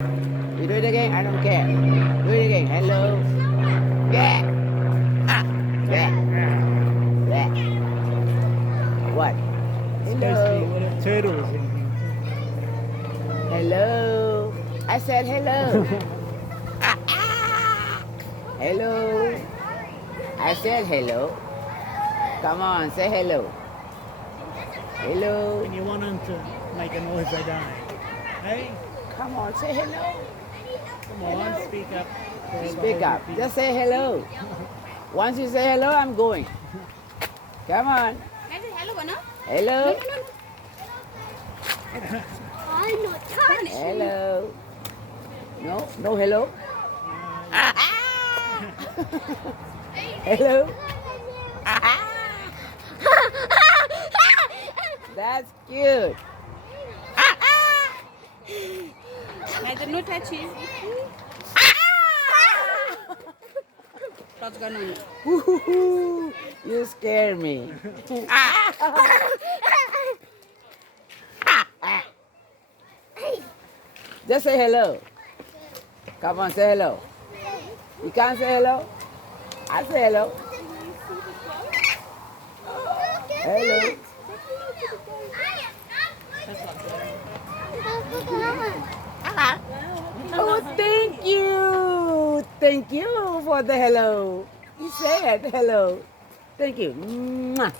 You do it again, I don't care. Do it again. Hello. Yeah. Ah. Yeah. Yeah. What? Supposed to be Hello. little turtles in here. Hello. I said hello. Ah, ah. Hello. I said hello. Come on, say hello. Hello. When you want them to make a noise, they don't. Hey, Come on, say hello. come on, speak up. Speak up. Just say hello. Once you say hello, I'm going. Come on. Hello, Bana. Hello. I'm not touching. Hello. No, no hello. Hello. That's cute. No touching. Touch ganun. Woo-hoo-hoo. You scare me. Just say hello. Come on, say hello. You can't say hello? I say hello. Hello. Oh, thank you. Thank you for the hello. You said hello. Thank you. Mwah.